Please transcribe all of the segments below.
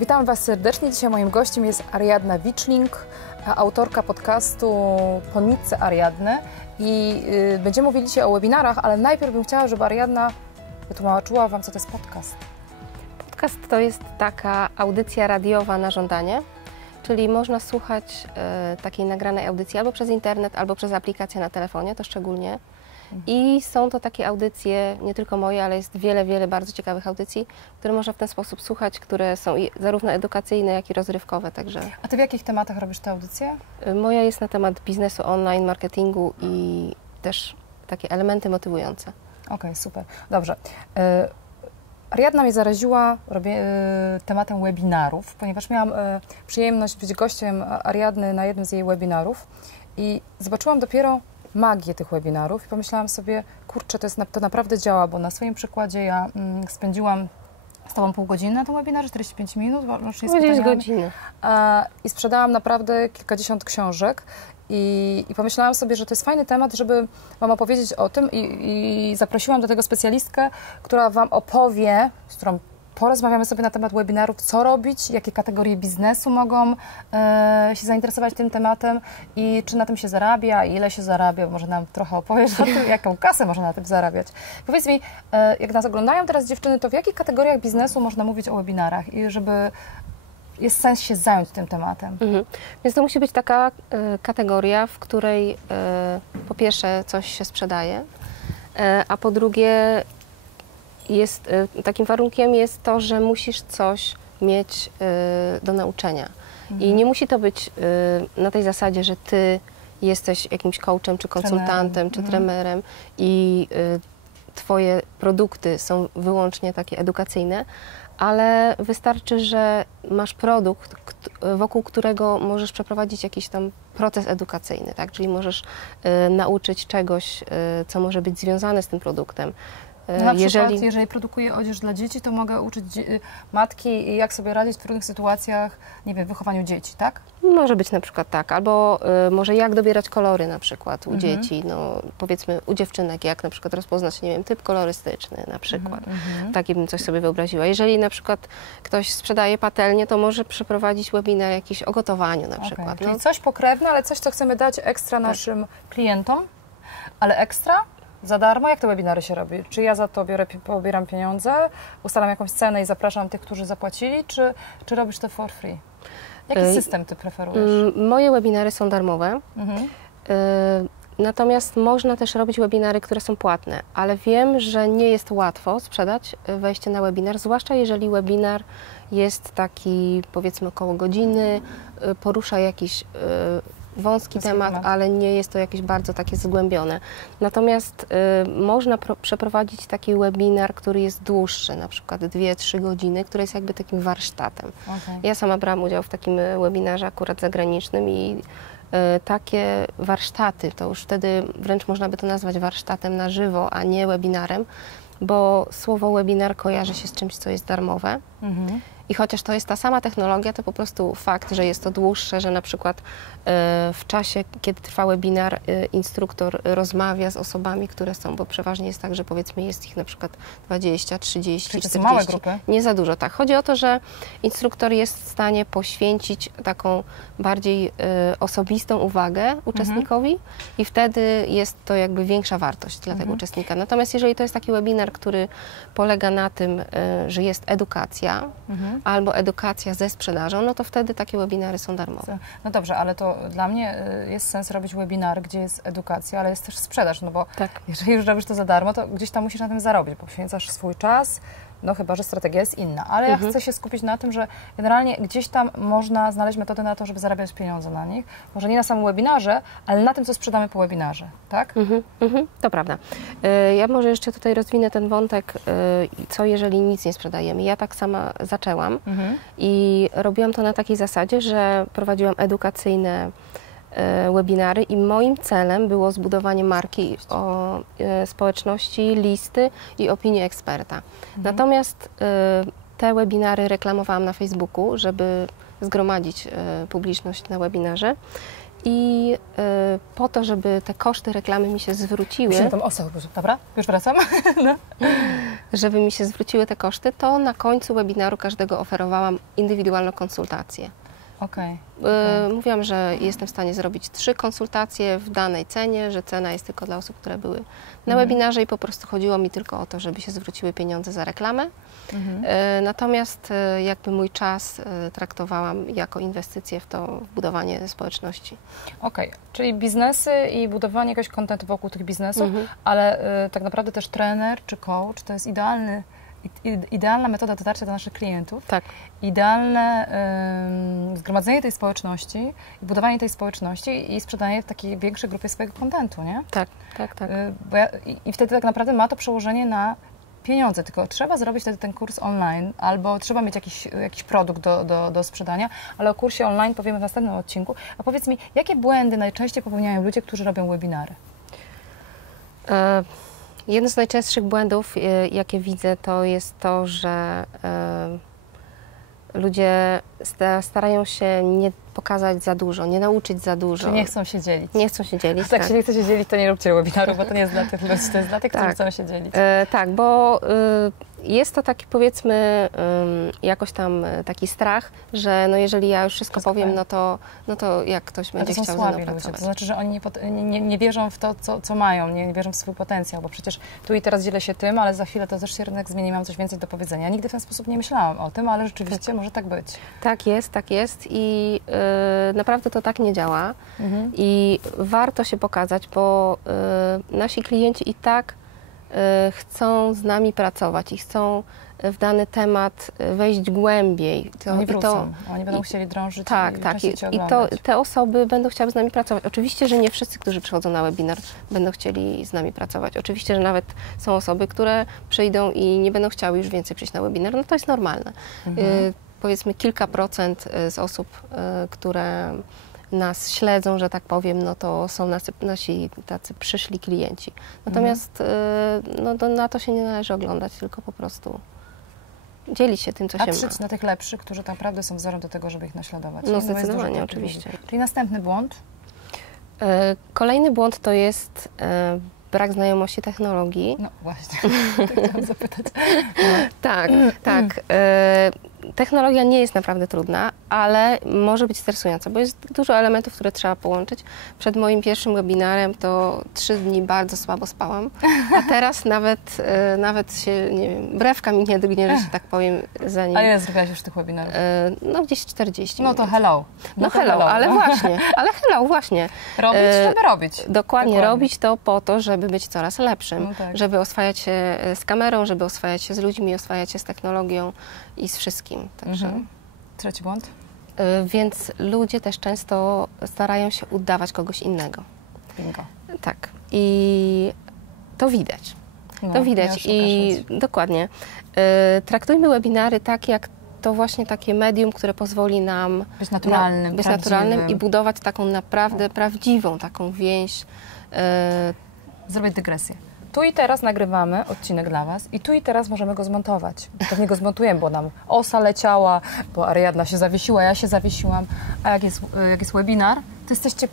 Witam Was serdecznie. Dzisiaj moim gościem jest Ariadna Wiczling, autorka podcastu Poniczce Ariadny. I będziemy mówili dzisiaj o webinarach, ale najpierw bym chciała, żeby Ariadna wytłumaczyła Wam, co to jest podcast. Podcast to jest taka audycja radiowa na żądanie, czyli można słuchać takiej nagranej audycji albo przez internet, albo przez aplikację na telefonie, to szczególnie. I są to takie audycje, nie tylko moje, ale jest wiele bardzo ciekawych audycji, które można w ten sposób słuchać, które są zarówno edukacyjne, jak i rozrywkowe. Także. A Ty w jakich tematach robisz te audycje? Moja jest na temat biznesu online, marketingu i też takie elementy motywujące. Okej, super. Dobrze. Ariadna mnie zaraziła tematem webinarów, ponieważ miałam przyjemność być gościem Ariadny na jednym z jej webinarów i zobaczyłam dopiero magię tych webinarów i pomyślałam sobie, kurczę, to naprawdę działa, bo na swoim przykładzie ja spędziłam z Tobą pół godziny na tym webinarze, 45 minut, łącznie z pytaniami. Godziny. I sprzedałam naprawdę kilkadziesiąt książek i pomyślałam sobie, że to jest fajny temat, żeby Wam opowiedzieć o tym i zaprosiłam do tego specjalistkę, która Wam opowie, z którą porozmawiamy sobie na temat webinarów, co robić, jakie kategorie biznesu mogą się zainteresować tym tematem i czy na tym się zarabia, ile się zarabia, może nam trochę opowiesz o tym, jaką kasę można na tym zarabiać. Powiedz mi, jak nas oglądają teraz dziewczyny, to w jakich kategoriach biznesu można mówić o webinarach i żeby jest sens się zająć tym tematem? Więc to musi być taka kategoria, w której po pierwsze coś się sprzedaje, a po drugie takim warunkiem jest to, że musisz coś mieć do nauczenia. I nie musi to być na tej zasadzie, że ty jesteś jakimś coachem, czy konsultantem, czy trenerem i twoje produkty są wyłącznie takie edukacyjne, ale wystarczy, że masz produkt, wokół którego możesz przeprowadzić jakiś tam proces edukacyjny, tak? Czyli możesz nauczyć czegoś, co może być związane z tym produktem. Na przykład, jeżeli produkuję odzież dla dzieci, to mogę uczyć matki, jak sobie radzić w trudnych sytuacjach, nie wiem, w wychowaniu dzieci, tak? Może być na przykład tak, albo może jak dobierać kolory na przykład u dzieci, no powiedzmy u dziewczynek, jak na przykład rozpoznać, nie wiem, typ kolorystyczny na przykład. Taki bym coś sobie wyobraziła. Jeżeli na przykład ktoś sprzedaje patelnię, to może przeprowadzić webinar jakiś o gotowaniu na przykład. Czyli coś pokrewne, ale coś, co chcemy dać ekstra naszym klientom, ale ekstra? Za darmo? Jak te webinary się robi? Czy ja za to pobieram pieniądze, ustalam jakąś cenę i zapraszam tych, którzy zapłacili, czy robisz to for free? Jaki system Ty preferujesz? Moje webinary są darmowe, natomiast można też robić webinary, które są płatne, ale wiem, że nie jest łatwo sprzedać wejście na webinar, zwłaszcza jeżeli webinar jest taki, powiedzmy, około godziny, porusza jakiś wąski temat, ale nie jest to jakieś bardzo takie zgłębione. Natomiast można przeprowadzić taki webinar, który jest dłuższy, na przykład 2-3 godziny, który jest jakby takim warsztatem. Ja sama brałam udział w takim webinarze akurat zagranicznym i takie warsztaty, to już wtedy wręcz można by to nazwać warsztatem na żywo, a nie webinarem, bo słowo webinar kojarzy się z czymś, co jest darmowe. I chociaż to jest ta sama technologia, to po prostu fakt, że jest to dłuższe, że na przykład w czasie, kiedy trwa webinar, instruktor rozmawia z osobami, które są, bo przeważnie jest tak, że powiedzmy jest ich na przykład 20, 30, czyli 40. to są małe grupy? Nie za dużo, tak. Chodzi o to, że instruktor jest w stanie poświęcić taką bardziej osobistą uwagę uczestnikowi i wtedy jest to jakby większa wartość dla tego uczestnika. Natomiast jeżeli to jest taki webinar, który polega na tym, że jest edukacja, albo edukacja ze sprzedażą, no to wtedy takie webinary są darmowe. No dobrze, ale to dla mnie jest sens robić webinar, gdzie jest edukacja, ale jest też sprzedaż, no bo jeżeli już robisz to za darmo, to gdzieś tam musisz na tym zarobić, bo poświęcasz swój czas, no chyba że strategia jest inna, ale ja chcę się skupić na tym, że generalnie gdzieś tam można znaleźć metody na to, żeby zarabiać pieniądze na nich, może nie na samym webinarze, ale na tym, co sprzedamy po webinarze, tak? To prawda. Ja może jeszcze tutaj rozwinę ten wątek, co jeżeli nic nie sprzedajemy. Ja tak sama zaczęłam i robiłam to na takiej zasadzie, że prowadziłam edukacyjne webinary i moim celem było zbudowanie marki o społeczności, listy i opinii eksperta. Natomiast te webinary reklamowałam na Facebooku, żeby zgromadzić publiczność na webinarze i po to, żeby te koszty reklamy mi się zwróciły. Musimy tą osobę, dobra? Już wracam? No. żeby mi się zwróciły te koszty, to na końcu webinaru każdego oferowałam indywidualną konsultację. Okej. Mówiłam, że jestem w stanie zrobić 3 konsultacje w danej cenie, że cena jest tylko dla osób, które były na webinarze i po prostu chodziło mi tylko o to, żeby się zwróciły pieniądze za reklamę. Natomiast jakby mój czas traktowałam jako inwestycję w to, w budowanie społeczności. Okej, czyli biznesy i budowanie jakiegoś kontentu wokół tych biznesów, ale tak naprawdę też trener czy coach to jest idealna metoda dotarcia do naszych klientów. Tak. Idealne zgromadzenie tej społeczności, budowanie tej społeczności i sprzedanie w takiej większej grupie swojego kontentu, nie? Tak, tak, tak. I wtedy tak naprawdę ma to przełożenie na pieniądze, tylko trzeba zrobić wtedy ten kurs online, albo trzeba mieć jakiś produkt do sprzedania, ale o kursie online powiemy w następnym odcinku. A powiedz mi, jakie błędy najczęściej popełniają ludzie, którzy robią webinary? Jeden z najczęstszych błędów, jakie widzę, to jest to, że ludzie starają się nie pokazać za dużo, nie nauczyć za dużo. Czyli nie chcą się dzielić. Nie chcą się dzielić, tak. Jak się nie chce się dzielić, to nie róbcie webinaru, bo to nie jest dla tych ludzi, to jest dla tych, którzy chcą się dzielić. Tak, bo jest to taki, powiedzmy, jakoś tam taki strach, że no jeżeli ja już wszystko powiem, no to jak ktoś będzie chciał ze mną pracować. Ludzie. To znaczy, że oni nie wierzą w to, co mają, nie wierzą w swój potencjał, bo przecież tu i teraz dzielę się tym, ale za chwilę to też się rynek zmieni, mam coś więcej do powiedzenia. Ja nigdy w ten sposób nie myślałam o tym, ale rzeczywiście może tak być. Tak jest i naprawdę to tak nie działa i warto się pokazać, bo nasi klienci i tak chcą z nami pracować i chcą w dany temat wejść głębiej. Oni wrócą, oni będą chcieli drążyć i te osoby będą chciały z nami pracować. Oczywiście, że nie wszyscy, którzy przychodzą na webinar, będą chcieli z nami pracować. Oczywiście, że nawet są osoby, które przyjdą i nie będą chciały już więcej przyjść na webinar. No to jest normalne. Powiedzmy kilka procent z osób, które nas śledzą, że tak powiem, no to są nasi tacy przyszli klienci. Natomiast no, na to się nie należy oglądać, tylko po prostu dzielić się tym, co się ma. Patrzeć na tych lepszych, którzy naprawdę są wzorem do tego, żeby ich naśladować. No zdecydowanie, oczywiście. Czyli następny błąd? Kolejny błąd to jest brak znajomości technologii. No właśnie, chciałam zapytać. Tak. Technologia nie jest naprawdę trudna, ale może być stresująca, bo jest dużo elementów, które trzeba połączyć. Przed moim pierwszym webinarem to 3 dni bardzo słabo spałam, a teraz nawet się, nie wiem, brewka mi nie drgnie, że się tak powiem, za nim. A ile zrobiłaś już tych webinarów? No gdzieś 40. No to hello. No hello, ale właśnie. Robić, żeby robić. Dokładnie, robić to po to, żeby być coraz lepszym, żeby oswajać się z kamerą, żeby oswajać się z ludźmi, oswajać się z technologią i z wszystkim. Także. Trzeci błąd? Więc ludzie też często starają się udawać kogoś innego. Bingo. Tak. I to widać. To widać i dokładnie. Traktujmy webinary tak, jak to właśnie takie medium, które pozwoli nam być naturalnym, i budować taką naprawdę prawdziwą taką więź. Zrobić dygresję. Tu i teraz nagrywamy odcinek dla Was i tu i teraz możemy go zmontować. Pewnie go zmontujemy, bo nam osa leciała, bo Ariadna się zawiesiła, ja się zawiesiłam. A jak jest webinar, to jesteście...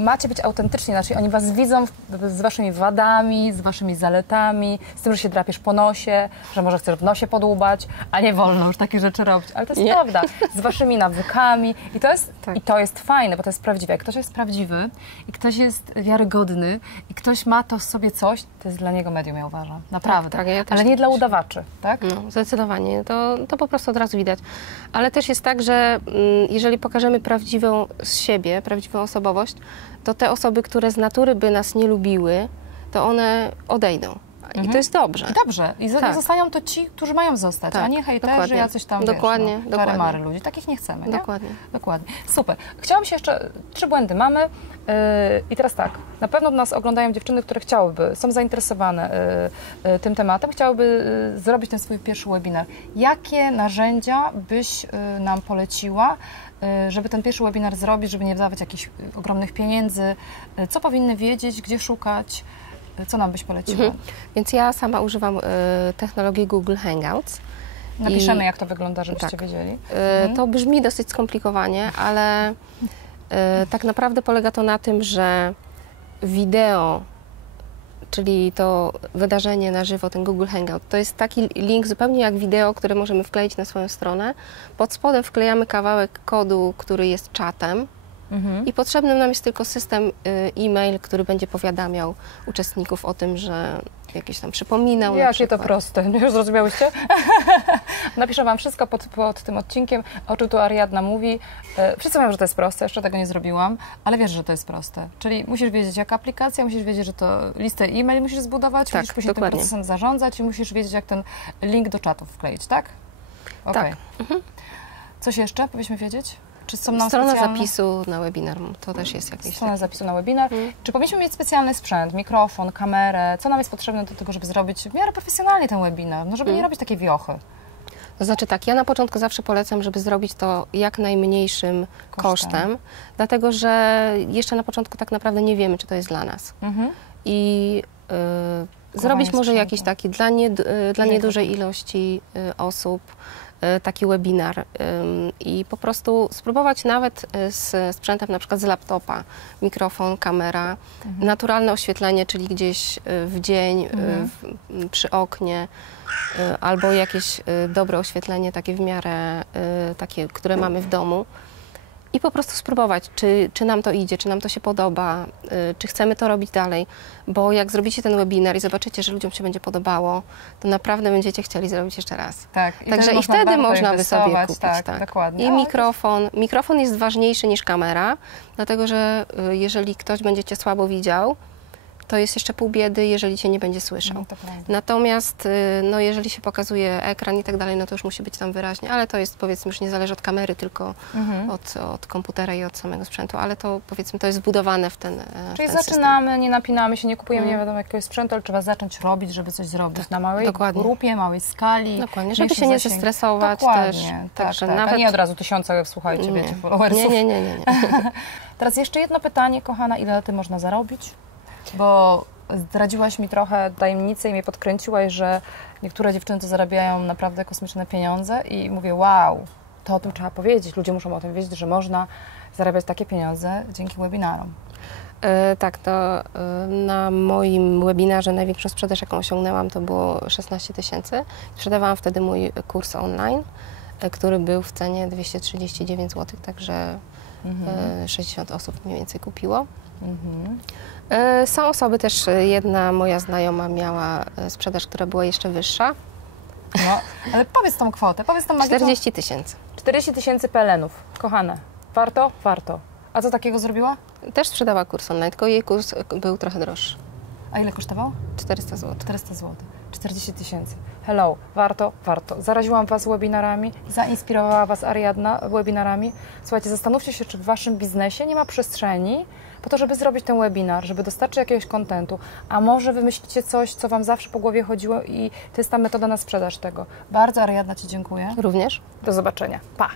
Macie być autentyczni, znaczy oni Was widzą z Waszymi wadami, z Waszymi zaletami, z tym, że się drapiesz po nosie, że może chcesz w nosie podłubać, a nie wolno już takich rzeczy robić. Ale to jest prawda. Z Waszymi nawykami i to jest fajne, bo to jest prawdziwe. Jak ktoś jest prawdziwy i ktoś jest wiarygodny i ktoś ma to w sobie coś, to jest dla niego medium, ja uważam. Naprawdę. Ja ale nie dla udawaczy, tak? No, zdecydowanie. To po prostu od razu widać. Ale też jest tak, że jeżeli pokażemy prawdziwą z siebie, prawdziwą osobowość, to te osoby, które z natury by nas nie lubiły, to one odejdą. I to jest dobrze. I dobrze. I zostają to ci, którzy mają zostać, a nie hejterzy, jacyś tam, dokładnie. Mary ludzi. Takich nie chcemy, nie? Dokładnie. Super. Chciałam się jeszcze... 3 błędy mamy. I teraz tak. Na pewno nas oglądają dziewczyny, które są zainteresowane tym tematem, chciałyby zrobić ten swój pierwszy webinar. Jakie narzędzia byś nam poleciła, żeby ten pierwszy webinar zrobić, żeby nie wydawać jakichś ogromnych pieniędzy? Co powinny wiedzieć, gdzie szukać? Co nam byś poleciła? Więc ja sama używam technologii Google Hangouts. Napiszemy, jak to wygląda, żebyście wiedzieli. To brzmi dosyć skomplikowanie, ale tak naprawdę polega to na tym, że wideo czyli to wydarzenie na żywo, ten Google Hangout, to jest taki link zupełnie jak wideo, które możemy wkleić na swoją stronę. Pod spodem wklejamy kawałek kodu, który jest czatem i potrzebny nam jest tylko system e-mail, który będzie powiadamiał uczestników o tym, że jakieś tam przypominał. Jakie to proste, już zrozumiałyście? Napiszę Wam wszystko pod tym odcinkiem, o czym tu Ariadna mówi. Wszyscy mówią, że to jest proste, jeszcze tego nie zrobiłam, ale wiesz, że to jest proste. Czyli musisz wiedzieć, jaka aplikacja, musisz wiedzieć, że to listę e-mail musisz zbudować, tak, musisz później tym procesem zarządzać i musisz wiedzieć, jak ten link do czatów wkleić, tak? Okay. Tak. Coś jeszcze powinniśmy wiedzieć? Czy są nam strona specjalne... zapisu na webinar, to też jest jakieś... Strona zapisu na webinar. Czy powinniśmy mieć specjalny sprzęt, mikrofon, kamerę? Co nam jest potrzebne do tego, żeby zrobić w miarę profesjonalnie ten webinar? No, żeby nie robić takiej wiochy. To znaczy tak, ja na początku zawsze polecam, żeby zrobić to jak najmniejszym kosztem, dlatego że jeszcze na początku tak naprawdę nie wiemy, czy to jest dla nas. I zrobić może jakiś taki dla niedużej ilości osób taki webinar i po prostu spróbować nawet z sprzętem na przykład z laptopa, mikrofon, kamera, naturalne oświetlenie, czyli gdzieś w dzień, przy oknie, albo jakieś dobre oświetlenie takie w miarę, takie, które mamy w domu. I po prostu spróbować, czy nam to idzie, czy nam to się podoba, czy chcemy to robić dalej, bo jak zrobicie ten webinar i zobaczycie, że ludziom się będzie podobało, to naprawdę będziecie chcieli zrobić jeszcze raz. Tak, także i wtedy można by sobie kupić. Tak. Dokładnie. I mikrofon jest ważniejszy niż kamera, dlatego że jeżeli ktoś będzie Cię słabo widział, to jest jeszcze pół biedy, jeżeli Cię nie będzie słyszał. Natomiast no, jeżeli się pokazuje ekran i tak dalej, no to już musi być tam wyraźnie, ale to jest, powiedzmy, już nie zależy od kamery, tylko od komputera i od samego sprzętu, ale to, powiedzmy, to jest wbudowane w ten Czyli w ten zaczynamy, system. nie napinamy się, nie kupujemy nie wiadomo jakiegoś sprzętu, ale trzeba zacząć robić, żeby coś zrobić na małej grupie, małej skali. Dokładnie, żeby się nie zestresować też. Także nawet... A nie od razu 1000, słuchajcie, wiecie, followersów. Nie. Teraz jeszcze jedno pytanie, kochana, ile na tym można zarobić? Bo zdradziłaś mi trochę tajemnicę i mnie podkręciłaś, że niektóre dziewczyny to zarabiają naprawdę kosmiczne pieniądze i mówię, wow, to o tym trzeba powiedzieć. Ludzie muszą o tym wiedzieć, że można zarabiać takie pieniądze dzięki webinarom. Tak, to na moim webinarze największą sprzedaż, jaką osiągnęłam, to było 16 000. Sprzedawałam wtedy mój kurs online, który był w cenie 239 zł, także 60 osób mniej więcej kupiło. Są osoby też, jedna moja znajoma miała sprzedaż, która była jeszcze wyższa. No, ale powiedz tą kwotę, powiedz tą magiczną... 40 000. 40 000 PLN-ów, kochane. Warto? Warto. A co takiego zrobiła? Też sprzedała kurs online, tylko jej kurs był trochę droższy. A ile kosztował? 400 zł. 400 zł. 40 000. Hello, warto, warto. Zaraziłam Was webinarami, zainspirowała Was Ariadna webinarami. Słuchajcie, zastanówcie się, czy w Waszym biznesie nie ma przestrzeni po to, żeby zrobić ten webinar, żeby dostarczyć jakiegoś kontentu, a może wymyślicie coś, co Wam zawsze po głowie chodziło i to jest ta metoda na sprzedaż tego. Bardzo, Ariadna, Ci dziękuję. Również. Do zobaczenia. Pa!